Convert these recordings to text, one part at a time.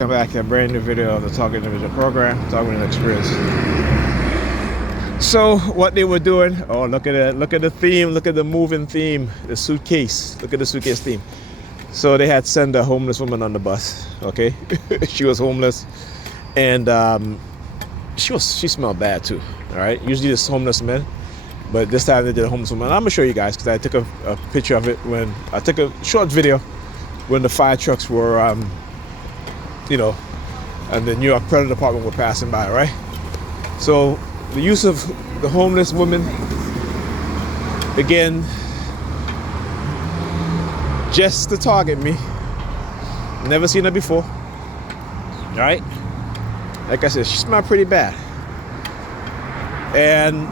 Come back to a brand new video of the Target Individual Program, Target Experience. So what they were doing, oh look at it, look at the theme, look at the moving theme, the suitcase, look at the suitcase theme. So they had sent a homeless woman on the bus, okay? She was homeless and she smelled bad too, all right? Usually it's homeless men, but this time they did a homeless woman. I'm gonna show you guys because I took a picture of it when, I took a short video when the fire trucks were, and the New York Police Department were passing by, right? So the use of the homeless woman, again, just to target me. Never seen her before, all right? Like I said, she smelled pretty bad. And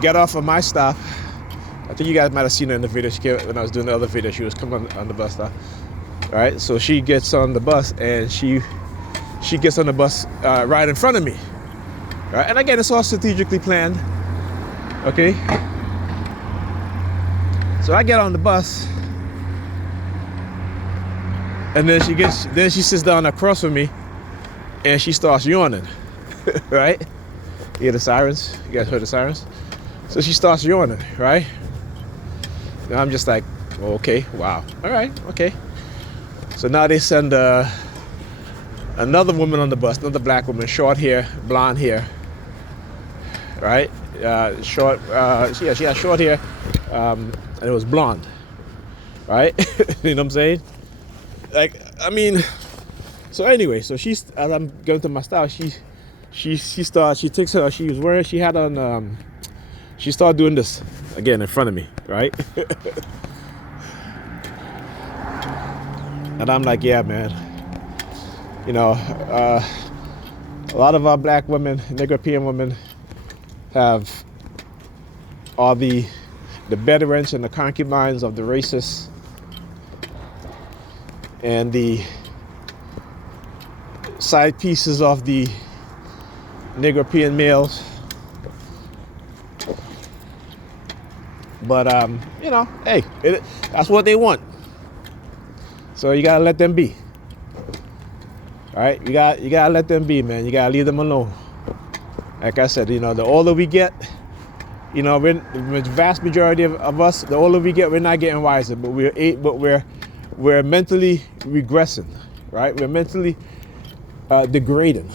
get off of my stop. I think you guys might have seen her in the video. She came, when I was doing the other video, she was coming on the bus stop. All right, so she gets on the bus and she gets on the bus right in front of me. All right, and again, it's all strategically planned. Okay. So I get on the bus, and then she sits down across from me, and she starts yawning. Right? You hear the sirens? You guys heard the sirens? So she starts yawning, right? And I'm just like, well, okay, wow, all right, okay. So now they send another woman on the bus, another black woman, short hair, blonde hair, right? She had short hair, and it was blonde, right? You know what I'm saying? Like, I mean, so anyway, so as I'm going to my style, she started doing this again in front of me, right? And I'm like, yeah, man. You know, a lot of our black women, European women, have all the veterans and the concubines of the racists and the side pieces of the European males. But hey, that's what they want. So you gotta let them be. All right, you gotta let them be, man. You gotta leave them alone. Like I said, the older we get, the vast majority of us, the older we get, we're not getting wiser, but we're mentally regressing, right? We're mentally degrading.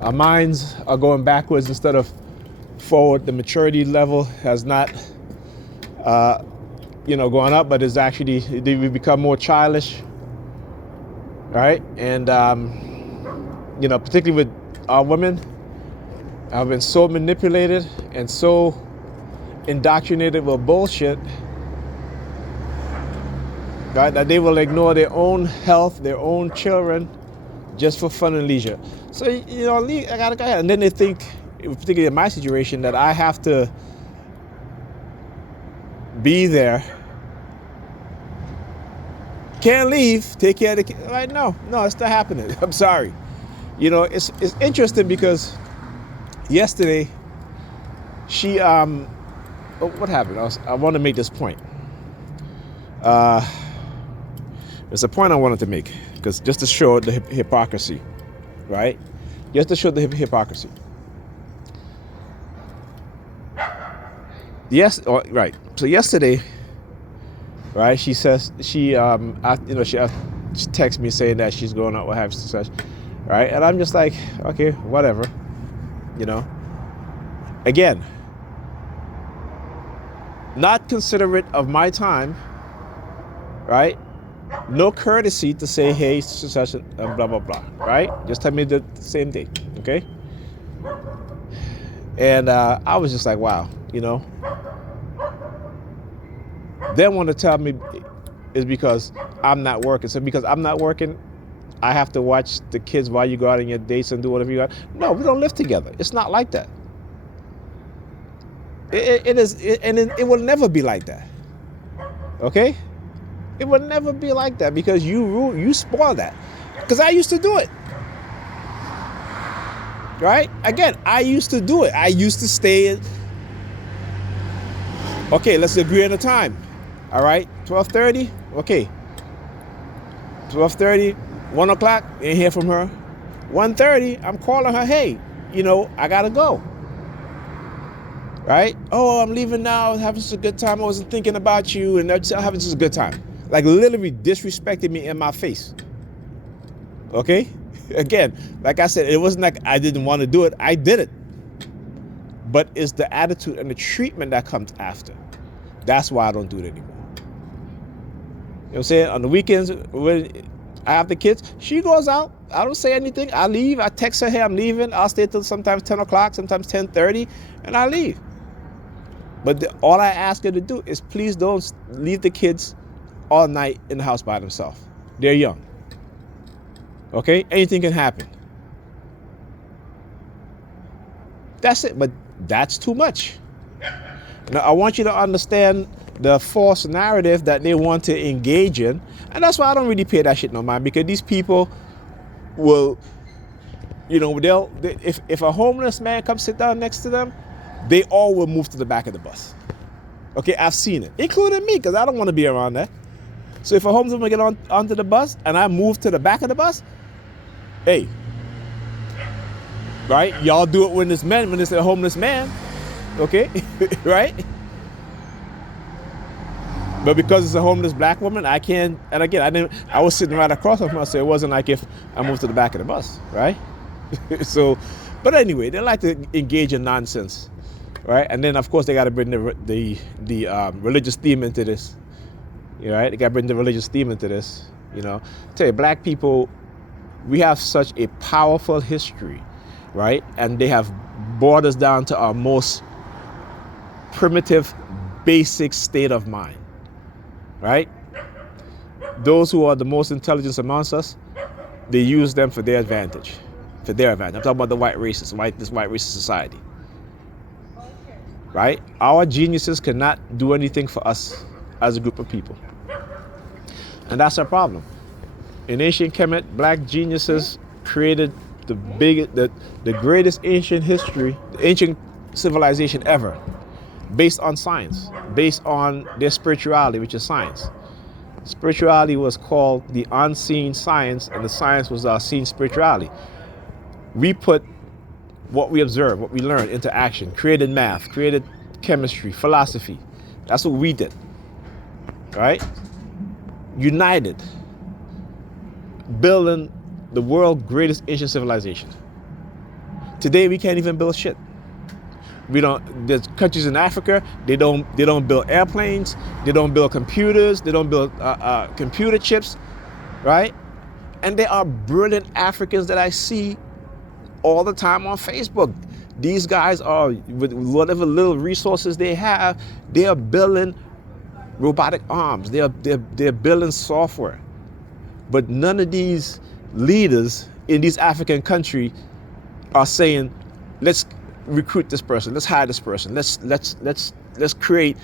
Our minds are going backwards instead of forward. The maturity level has not going up, but it's actually, we become more childish, right? And, particularly with our women, have been so manipulated and so indoctrinated with bullshit, right, that they will ignore their own health, their own children, just for fun and leisure. So, I gotta go ahead. And then they think, particularly in my situation, that I have to be there, can't leave, take care of the kids. Like, no, it's not happening. I'm sorry. It's interesting because yesterday she what happened? I want to make this point. There's a point I wanted to make, because just to show the hypocrisy, right? Just to show the hypocrisy. Yes, right. So yesterday, right, she says she texts me saying that she's going out with have such, right? And I'm just like, okay, whatever, Again, not considerate of my time, right? No courtesy to say, hey, such and blah blah blah, right? Just tell me the same thing, okay? And I was just like, wow, They want to tell me is because I'm not working. So because I'm not working, I have to watch the kids while you go out on your dates and do whatever you got. No, we don't live together. It's not like that. It is, and it will never be like that. Okay? It will never be like that because you spoil that. Because I used to do it. Right? Again, I used to do it. I used to stay in. Okay, let's agree on a time. All right, 12:30. Okay, 12:30. 1 o'clock, ain't hear from her. 1:30, I'm calling her, hey, I gotta go. Right? Oh, I'm leaving now, having such a good time. I wasn't thinking about you, and I'm having such a good time. Like literally disrespected me in my face. Okay? Again, like I said, it wasn't like I didn't want to do it. I did it. But it's the attitude and the treatment that comes after. That's why I don't do it anymore. You know what I'm saying? On the weekends, when I have the kids, she goes out. I don't say anything. I leave. I text her, hey, I'm leaving. I'll stay till sometimes 10 o'clock, sometimes 10:30, and I leave. But all I ask her to do is please don't leave the kids all night in the house by themselves. They're young. Okay? Anything can happen. That's it. But that's too much. Now, I want you to understand the false narrative that they want to engage in. And that's why I don't really pay that shit no mind, because these people will, if a homeless man comes sit down next to them, they all will move to the back of the bus. Okay, I've seen it, including me, because I don't want to be around that. So if a homeless man get onto the bus and I move to the back of the bus, hey, right? Y'all do it when it's a homeless man, okay, right? But because it's a homeless black woman, I can't. And again, I was sitting right across from her, so it wasn't like if I moved to the back of the bus, right? So, but anyway, they like to engage in nonsense, right? And then of course they got to bring the religious theme into this, right? They got to bring the religious theme into this, I tell you, black people, we have such a powerful history, right? And they have brought us down to our most primitive, basic state of mind. Right? Those who are the most intelligent amongst us, they use them for their advantage. I'm talking about the white racists, this white racist society. Right? Our geniuses cannot do anything for us as a group of people. And that's our problem. In ancient Kemet, black geniuses created the greatest ancient civilization ever, based on science, based on their spirituality, which is science. Spirituality was called the unseen science, and the science was our seen spirituality. We put what we observed, what we learned into action, created math, created chemistry, philosophy. That's what we did, right? United, building the world's greatest ancient civilization. Today, we can't even build shit. There's countries in Africa, they don't build airplanes, they don't build computers, they don't build computer chips, right? And there are brilliant Africans that I see all the time on Facebook. These guys are, with whatever little resources they have, they are building robotic arms, they're building software. But none of these leaders in these African countries are saying, let's recruit this person, let's hire this person, let's create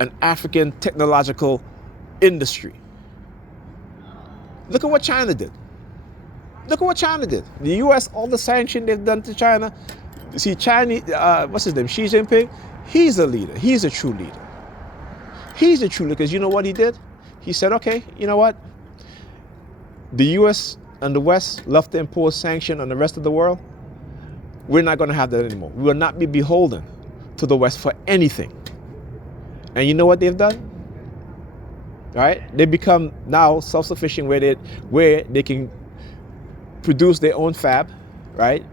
an African technological industry. Look at what China did. The US, all the sanction they've done to China. You see, what's his name, Xi Jinping, he's a leader, he's a true leader. Because you know what he did? He said, okay, you know what? The US and the West love to impose sanction on the rest of the world. We're not going to have that anymore. We will not be beholden to the West for anything. And you know what they've done? Right? They become now self-sufficient where they can produce their own fab, right?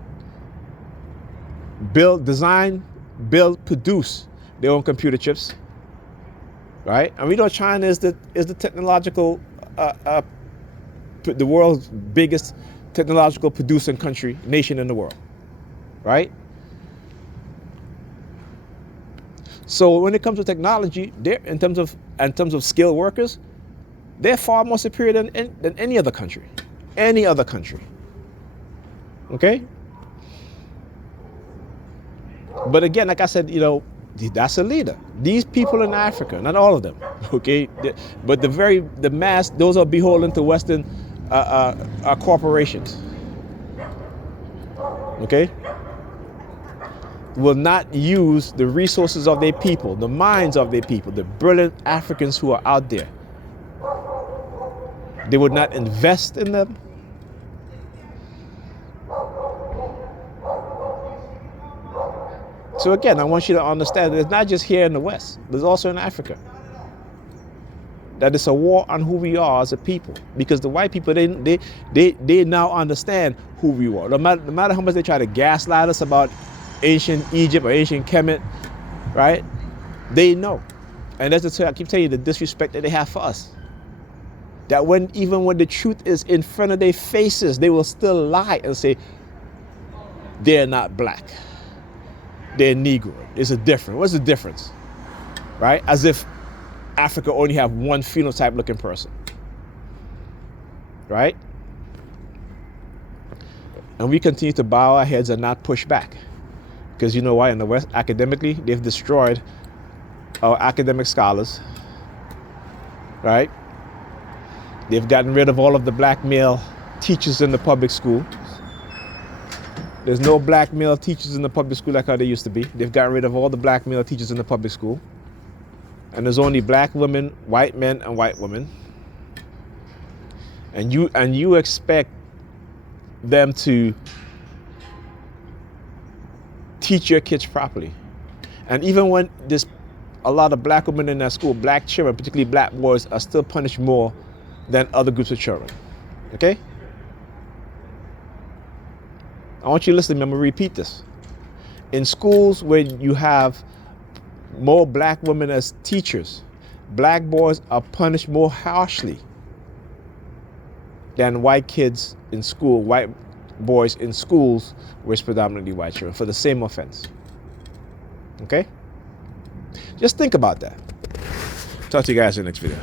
Design, build, produce their own computer chips, right? And we know China is the technological, the world's biggest technological producing nation in the world. Right? So when it comes to technology, in terms of skilled workers, they're far more superior than any other country. Okay? But again, like I said, that's a leader. These people in Africa, not all of them, okay? But the mass, those are beholden to Western corporations. Okay? Will not use the resources of their people, the minds of their people, the brilliant Africans who are out there. They would not invest in them. So again, I want you to understand that it's not just here in the West. There's also in Africa. That it's a war on who we are as a people. Because the white people, they now understand who we are. No matter how much they try to gaslight us about ancient Egypt or ancient Kemet, right? They know. And that's I keep telling you the disrespect that they have for us. That even when the truth is in front of their faces, they will still lie and say, they're not black. They're Negro. It's a difference. What's the difference? Right? As if Africa only have one phenotype looking person. Right? And we continue to bow our heads and not push back. Because you know why? In the West, academically, they've destroyed our academic scholars. Right? They've gotten rid of all of the black male teachers in the public school. There's no black male teachers in the public school like how they used to be. They've gotten rid of all the black male teachers in the public school. And there's only black women, white men, and white women. And you expect them to teach your kids properly. And even when there's a lot of black women in that school, black children, particularly black boys, are still punished more than other groups of children. Okay? I want you to listen to me. I'm going to repeat this. In schools where you have more black women as teachers, black boys are punished more harshly than white kids in school, white boys in schools where it's predominantly white children for the same offense. Okay? Just think about that. Talk to you guys in the next video.